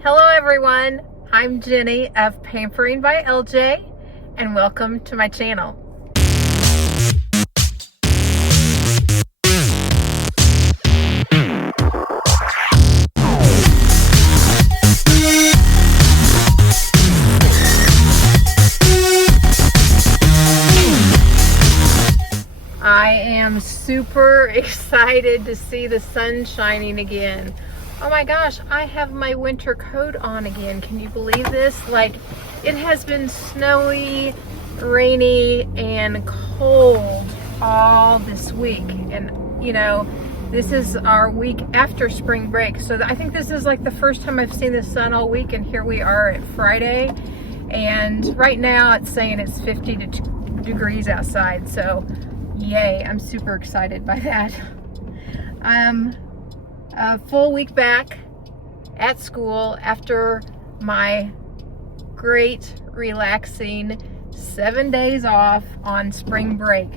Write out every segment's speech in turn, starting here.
Hello everyone, I'm Jenny of Pampering by LJ and welcome to my channel. I am super excited to see the sun shining again. Oh my gosh, I have my winter coat on again. Can you believe this? Like, it has been snowy, rainy, and cold all this week. And you know, this is our week after spring break. So I think this is like the first time I've seen the sun all week, and here we are at Friday. And right now it's saying it's 50 degrees outside. So yay, I'm super excited by that. A full week back at school after my great relaxing 7 days off on spring break.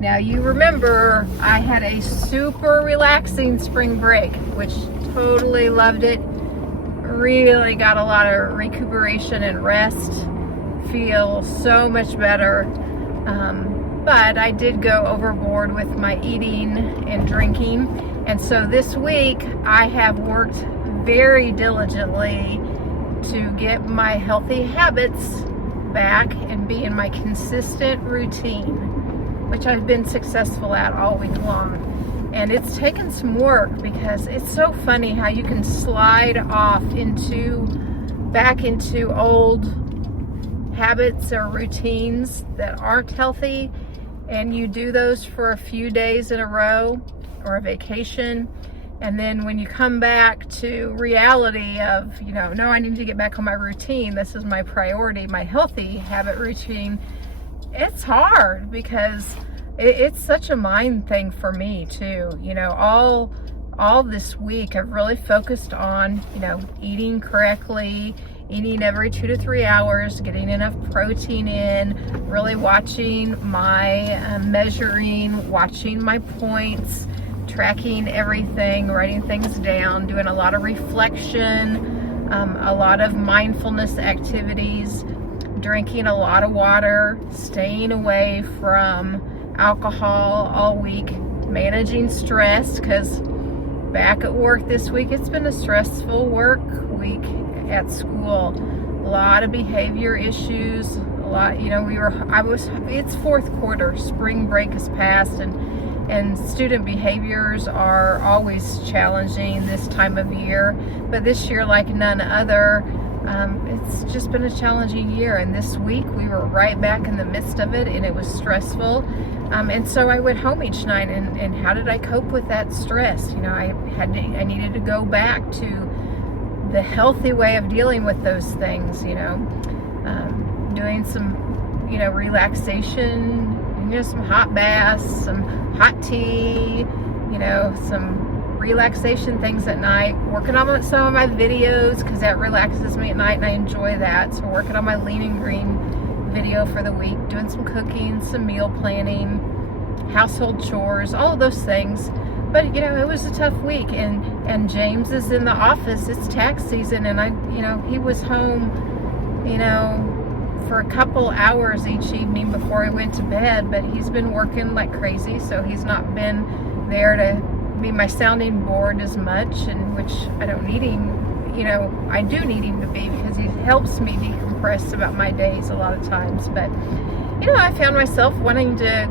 Now you remember I had a super relaxing spring break, which totally loved it. Really got a lot of recuperation and rest. Feel so much better. But I did go overboard with my eating and drinking. And so this week I have worked very diligently to get my healthy habits back and be in my consistent routine, which I've been successful at all week long. And it's taken some work because it's so funny how you can slide off back into old habits or routines that aren't healthy, and you do those for a few days in a row or a vacation, and then when you come back to reality of, no, I need to get back on my routine, this is my priority, my healthy habit routine, it's hard because it's such a mind thing for me too. All this week I've really focused on eating correctly, eating every 2 to 3 hours, getting enough protein in, really watching my measuring, watching my points, tracking everything, writing things down, doing a lot of reflection, a lot of mindfulness activities, drinking a lot of water, staying away from alcohol all week, managing stress, because back at work this week, it's been a stressful work week at school. A lot of behavior issues, a lot, it's fourth quarter, spring break has passed, and student behaviors are always challenging this time of year, but this year like none other. It's just been a challenging year, and this week we were right back in the midst of it, and it was stressful. And so I went home each night, and how did I cope with that stress? I needed to go back to the healthy way of dealing with those things, doing some, relaxation, some hot baths, some hot tea, some relaxation things at night, working on some of my videos because that relaxes me at night and I enjoy that. So working on my lean and green video for the week, doing some cooking, some meal planning, household chores, all of those things. But it was a tough week, and James is in the office. It's tax season, and he was home, for a couple hours each evening before he went to bed, but he's been working like crazy, so he's not been there to be my sounding board as much, and which I don't need him. I do need him to be, because he helps me decompress about my days a lot of times. But I found myself wanting to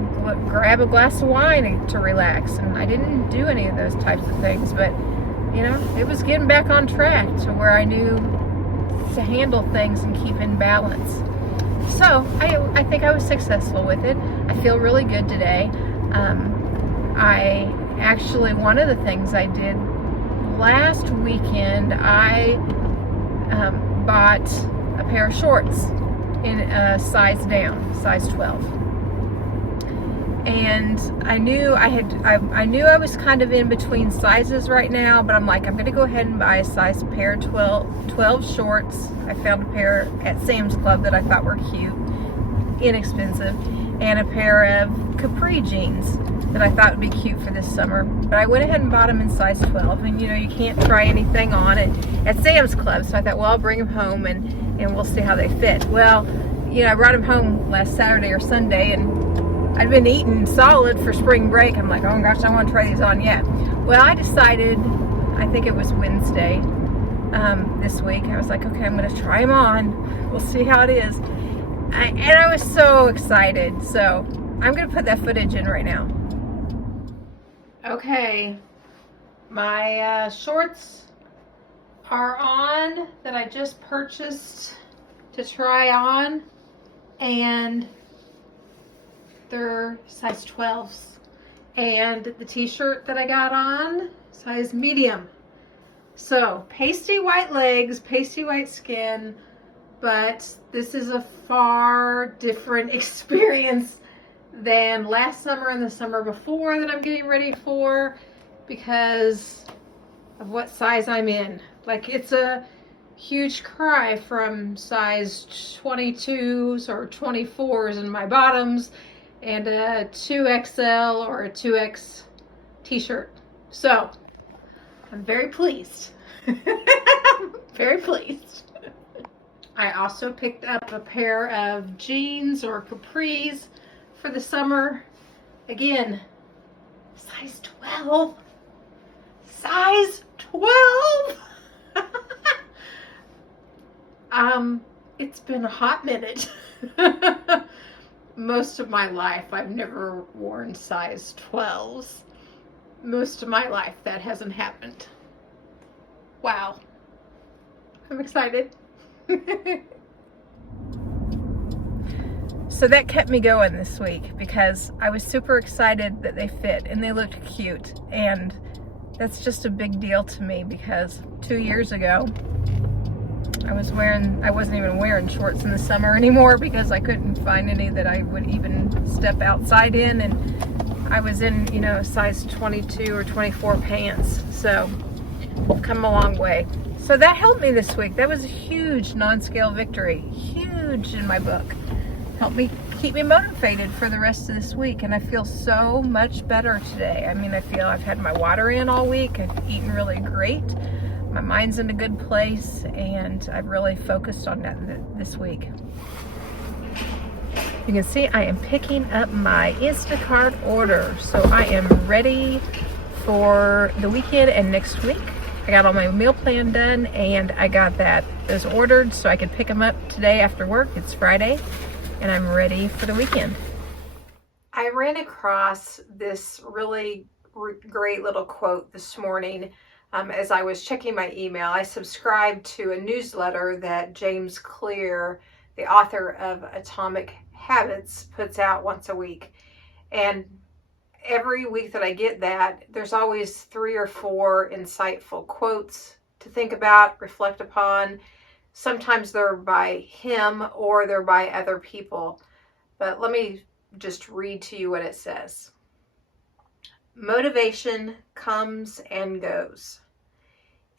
grab a glass of wine to relax, and I didn't do any of those types of things, but it was getting back on track to where I knew to handle things and keep in balance. So I think I was successful with it. I feel really good today. One of the things I did last weekend, I bought a pair of shorts in a size down, size 12. And I knew I was kind of in between sizes right now, but I'm like, I'm going to go ahead and buy a size pair of 12 shorts. I found a pair at Sam's Club that I thought were cute, inexpensive. and a pair of capri jeans that I thought would be cute for this summer. But I went ahead and bought them in size 12, and you know, you can't try anything on at Sam's Club, so I thought, well, I'll bring them home and we'll see how they fit. Well, you know, I brought them home last Saturday or Sunday, and I'd been eating solid for spring break. I'm like, oh my gosh, I want to try these on yet. Well, I decided, I think it was Wednesday this week, I was like, okay, I'm going to try them on. We'll see how it is. And I was so excited. So I'm going to put that footage in right now. Okay, my shorts are on that I just purchased to try on, and they're size 12s. And the t-shirt that I got on, size medium. So pasty white legs, pasty white skin, but this is a far different experience than last summer and the summer before that I'm getting ready for, because of what size I'm in. Like, it's a huge cry from size 22s or 24s in my bottoms and a 2XL or a 2X t-shirt. So I'm very pleased. Very pleased. I also picked up a pair of jeans or capris for the summer. Again, size 12. Size 12. It's been a hot minute. Most of my life, I've never worn size 12s. Most of my life, that hasn't happened. Wow. I'm excited. So that kept me going this week because I was super excited that they fit and they looked cute. And that's just a big deal to me because 2 years ago, I wasn't even wearing shorts in the summer anymore because I couldn't find any that I would even step outside in, and I was in, you know, size 22 or 24 pants. So I've come a long way. So that helped me this week. That was a huge non-scale victory. Huge in my book. Helped me keep me motivated for the rest of this week, and I feel so much better today. I mean, I feel I've had my water in all week. I've eaten really great. My mind's in a good place, and I've really focused on that this week. You can see I am picking up my Instacart order, so I am ready for the weekend and next week. I got all my meal plan done, and I got those ordered so I can pick them up today after work. It's Friday, and I'm ready for the weekend. I ran across this really great little quote this morning. As I was checking my email. I subscribed to a newsletter that James Clear, the author of Atomic Habits, puts out once a week. And every week that I get that, there's always 3 or 4 insightful quotes to think about, reflect upon. Sometimes they're by him or they're by other people. But let me just read to you what it says. Motivation comes and goes.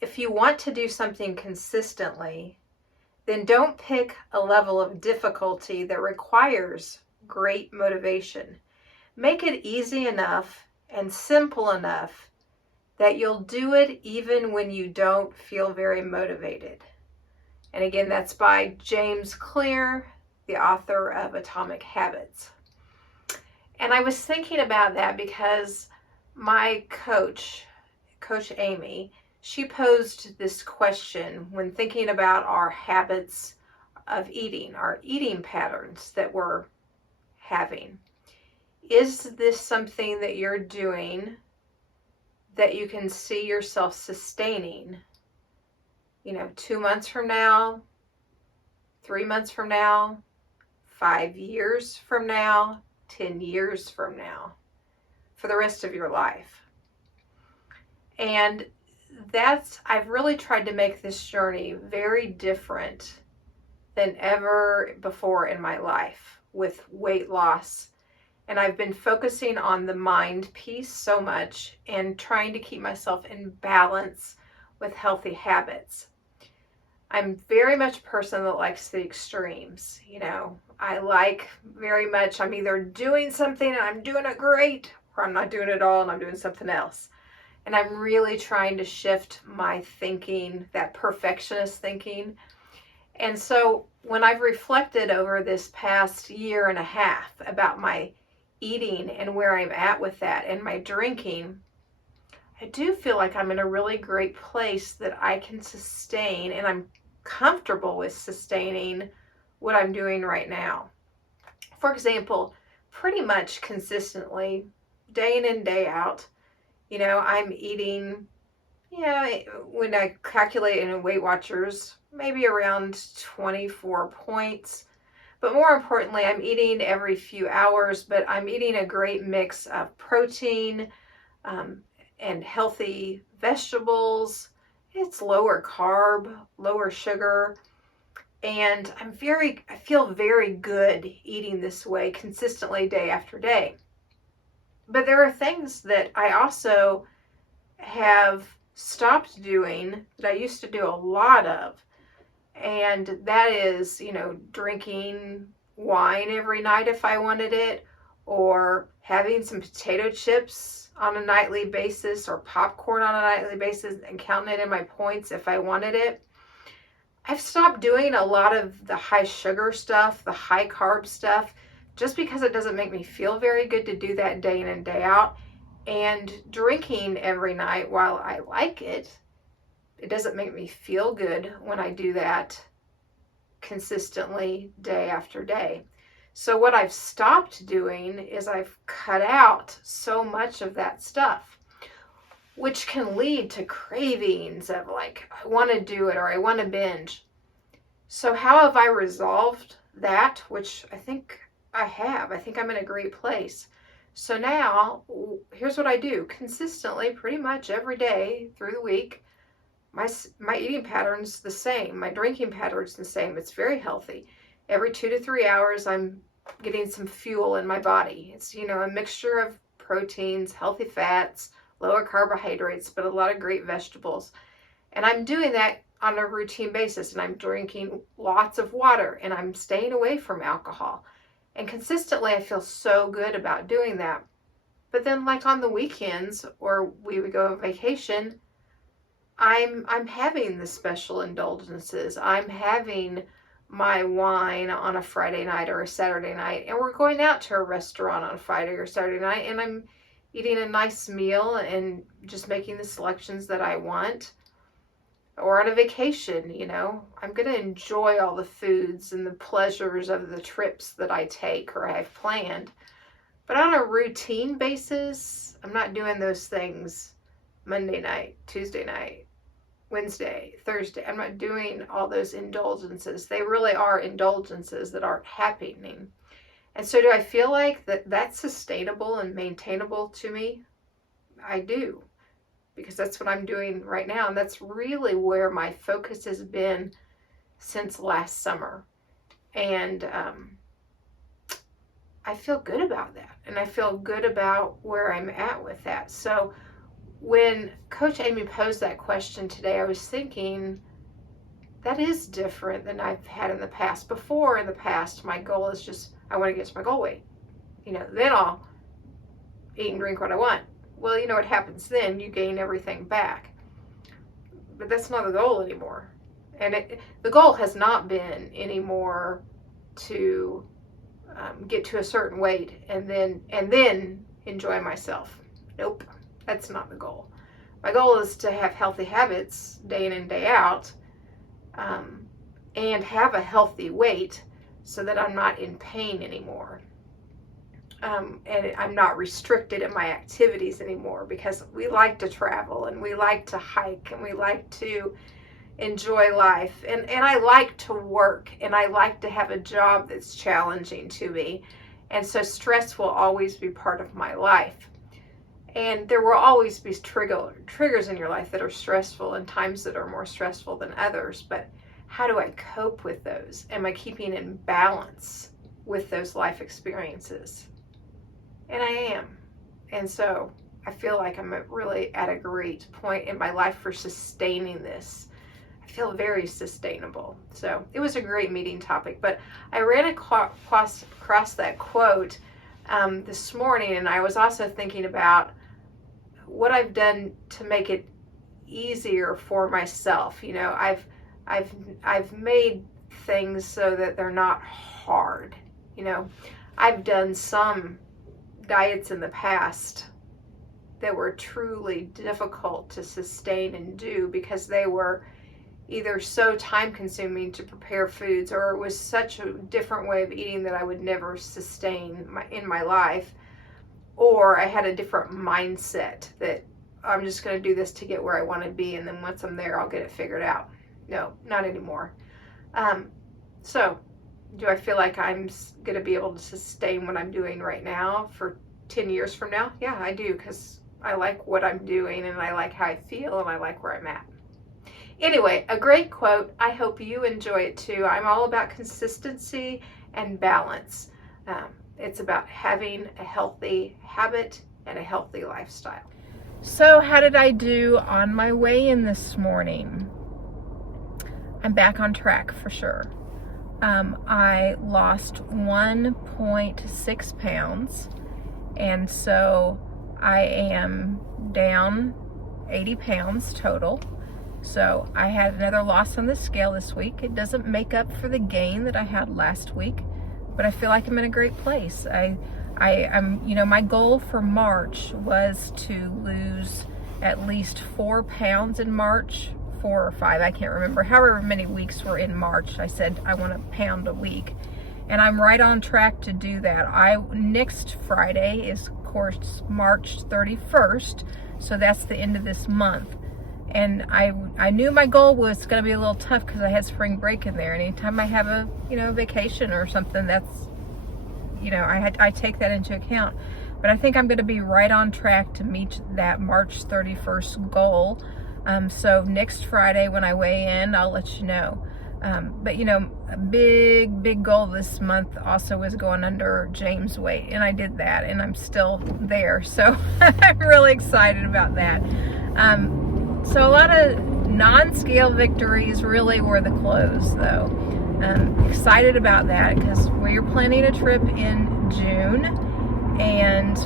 If you want to do something consistently, then don't pick a level of difficulty that requires great motivation. Make it easy enough and simple enough that you'll do it even when you don't feel very motivated. And again, that's by James Clear, the author of Atomic Habits. And I was thinking about that because my coach, Coach Amy, she posed this question when thinking about our habits of eating, our eating patterns that we're having. Is this something that you're doing that you can see yourself sustaining, 2 months from now, 3 months from now, 5 years from now, 10 years from now, for the rest of your life? And I've really tried to make this journey very different than ever before in my life with weight loss. And I've been focusing on the mind piece so much and trying to keep myself in balance with healthy habits. I'm very much a person that likes the extremes, I like very much, I'm either doing something and I'm doing it great, or I'm not doing it at all and I'm doing something else. And I'm really trying to shift my thinking, that perfectionist thinking. And so when I've reflected over this past year and a half about my eating and where I'm at with that and my drinking, I do feel like I'm in a really great place that I can sustain, and I'm comfortable with sustaining what I'm doing right now. For example, pretty much consistently, day in and day out, I'm eating, when I calculate in Weight Watchers, maybe around 24 points. But more importantly, I'm eating every few hours, but I'm eating a great mix of protein and healthy vegetables. It's lower carb, lower sugar. And I feel very good eating this way consistently day after day. But there are things that I also have stopped doing that I used to do a lot of. And that is, drinking wine every night if I wanted it, or having some potato chips on a nightly basis, or popcorn on a nightly basis and counting it in my points if I wanted it. I've stopped doing a lot of the high sugar stuff, the high carb stuff, just because it doesn't make me feel very good to do that day in and day out. And drinking every night, while I like it, it doesn't make me feel good when I do that consistently day after day. So what I've stopped doing is I've cut out so much of that stuff, which can lead to cravings of like, I want to do it or I want to binge. So how have I resolved that? Which I think I have. I think I'm in a great place. So now, here's what I do consistently, pretty much every day through the week. My eating pattern's the same. My drinking pattern's the same. It's very healthy. Every 2 to 3 hours, I'm getting some fuel in my body. It's, a mixture of proteins, healthy fats, lower carbohydrates, but a lot of great vegetables. And I'm doing that on a routine basis, and I'm drinking lots of water, and I'm staying away from alcohol. And consistently, I feel so good about doing that. But then, like on the weekends, or we would go on vacation, I'm having the special indulgences. I'm having my wine on a Friday night or a Saturday night, and we're going out to a restaurant on Friday or Saturday night, and I'm eating a nice meal and just making the selections that I want. Or on a vacation, I'm going to enjoy all the foods and the pleasures of the trips that I take or I've planned. But on a routine basis, I'm not doing those things Monday night, Tuesday night, Wednesday, Thursday. I'm not doing all those indulgences. They really are indulgences that aren't happening. And so do I feel like that's sustainable and maintainable to me? I do. Because that's what I'm doing right now. And that's really where my focus has been since last summer. And I feel good about that. And I feel good about where I'm at with that. So when Coach Amy posed that question today, I was thinking that is different than I've had in the past. Before, in the past, my goal is just, I want to get to my goal weight. Then I'll eat and drink what I want. Well, what happens then? You gain everything back. But that's not the goal anymore. And the goal has not been anymore to get to a certain weight and then enjoy myself. Nope, that's not the goal. My goal is to have healthy habits day in and day out, and have a healthy weight so that I'm not in pain anymore. And I'm not restricted in my activities anymore, because we like to travel and we like to hike and we like to enjoy life. And I like to work, and I like to have a job that's challenging to me. And so stress will always be part of my life. And there will always be triggers in your life that are stressful and times that are more stressful than others. But how do I cope with those? Am I keeping in balance with those life experiences? And I am. And so I feel like I'm really at a great point in my life for sustaining this. I feel very sustainable. So it was a great meeting topic, but I ran across that quote this morning, and I was also thinking about what I've done to make it easier for myself. You know, I've made things so that they're not hard. You know, I've done some diets in the past that were truly difficult to sustain and do because they were either so time consuming to prepare foods, or it was such a different way of eating that I would never sustain in my life, or I had a different mindset that I'm just going to do this to get where I want to be, and then once I'm there I'll get it figured out. No, not anymore. So do I feel like I'm going to be able to sustain what I'm doing right now for 10 years from now? Yeah, I do, because I like what I'm doing, and I like how I feel, and I like where I'm at. Anyway, a great quote. I hope you enjoy it too. I'm all about consistency and balance. It's about having a healthy habit and a healthy lifestyle. So how did I do on my weigh-in this morning? I'm back on track for sure. I lost 1.6 pounds, and so I am down 80 pounds total. So I had another loss on the scale this week. It doesn't make up for the gain that I had last week, but I feel like I'm in a great place. I'm, you know, my goal for March was to lose at least 4 pounds in March, 4 or 5, I can't remember. However many weeks were in March, I said I want a pound a week, and I'm right on track to do that. Next Friday is, of course, March 31st, so that's the end of this month. And I knew my goal was going to be a little tough because I had spring break in there. Anytime I have a, you know, vacation or something, that's, you know, I take that into account. But I think I'm going to be right on track to meet that March 31st goal. So next Friday when I weigh in, I'll let you know. But, you know, a big goal this month also was going under James' weight. And I did that, and I'm still there. So I'm really excited about that. So a lot of non-scale victories really were the close, though. Excited about that because we're planning a trip in June, and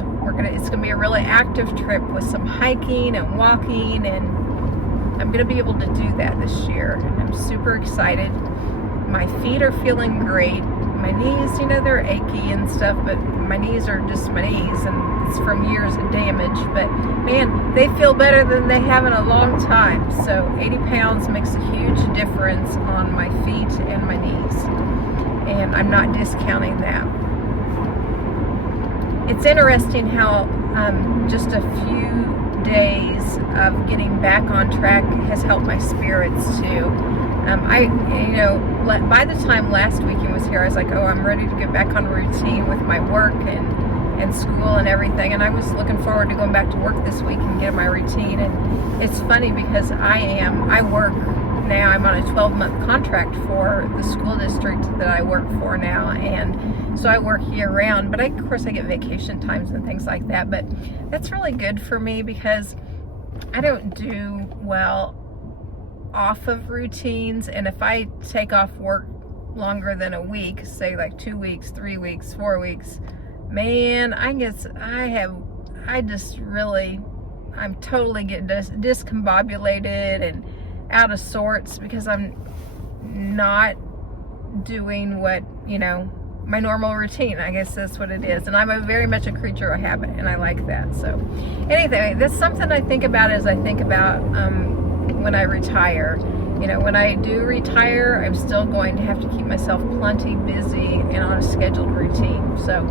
it's gonna be a really active trip with some hiking and walking, and I'm gonna be able to do that this year. I'm super excited. My feet are feeling great. My knees, you know, they're achy and stuff, but my knees are just my knees, and it's from years of damage. But man, they feel better than they have in a long time. So 80 pounds makes a huge difference on my feet and my knees, and I'm not discounting that. It's interesting how just a few days of getting back on track has helped my spirits too. By the time last weekend was here, I was like, oh, I'm ready to get back on routine with my work and school and everything. And I was looking forward to going back to work this week and getting my routine. And it's funny because I work now, I'm on a 12-month contract for the school district that I work for now. And so I work year round, but of course I get vacation times and things like that. But that's really good for me because I don't do well off of routines, and if I take off work longer than a week, say like 2 weeks, 3 weeks, 4 weeks, man, I'm totally getting discombobulated and out of sorts because I'm not doing what, you know, my normal routine. I guess that's what it is. And I'm very much a creature of habit, and I like that. So anyway, that's something I think about as I think about when I retire. You know, when I do retire, I'm still going to have to keep myself plenty busy and on a scheduled routine. So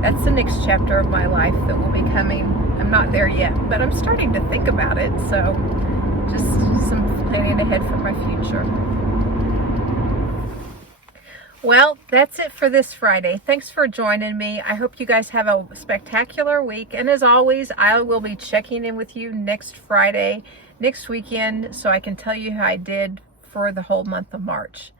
that's the next chapter of my life that will be coming. I'm not there yet, but I'm starting to think about it. So just some planning ahead for my future. Well, that's it for this Friday. Thanks for joining me. I hope you guys have a spectacular week. And as always, I will be checking in with you next Friday, next weekend, so I can tell you how I did for the whole month of March.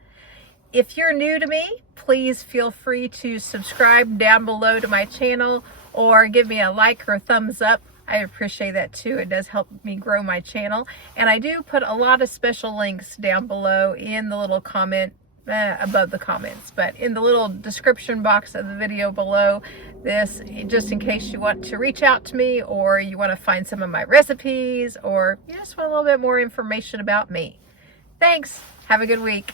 If you're new to me, please feel free to subscribe down below to my channel or give me a like or a thumbs up I appreciate that too. It does help me grow my channel. And I do put a lot of special links down below in the little comment, above the comments, but in the little description box of the video below this, just in case you want to reach out to me, or you want to find some of my recipes, or you just want a little bit more information about me. Thanks. Have a good week.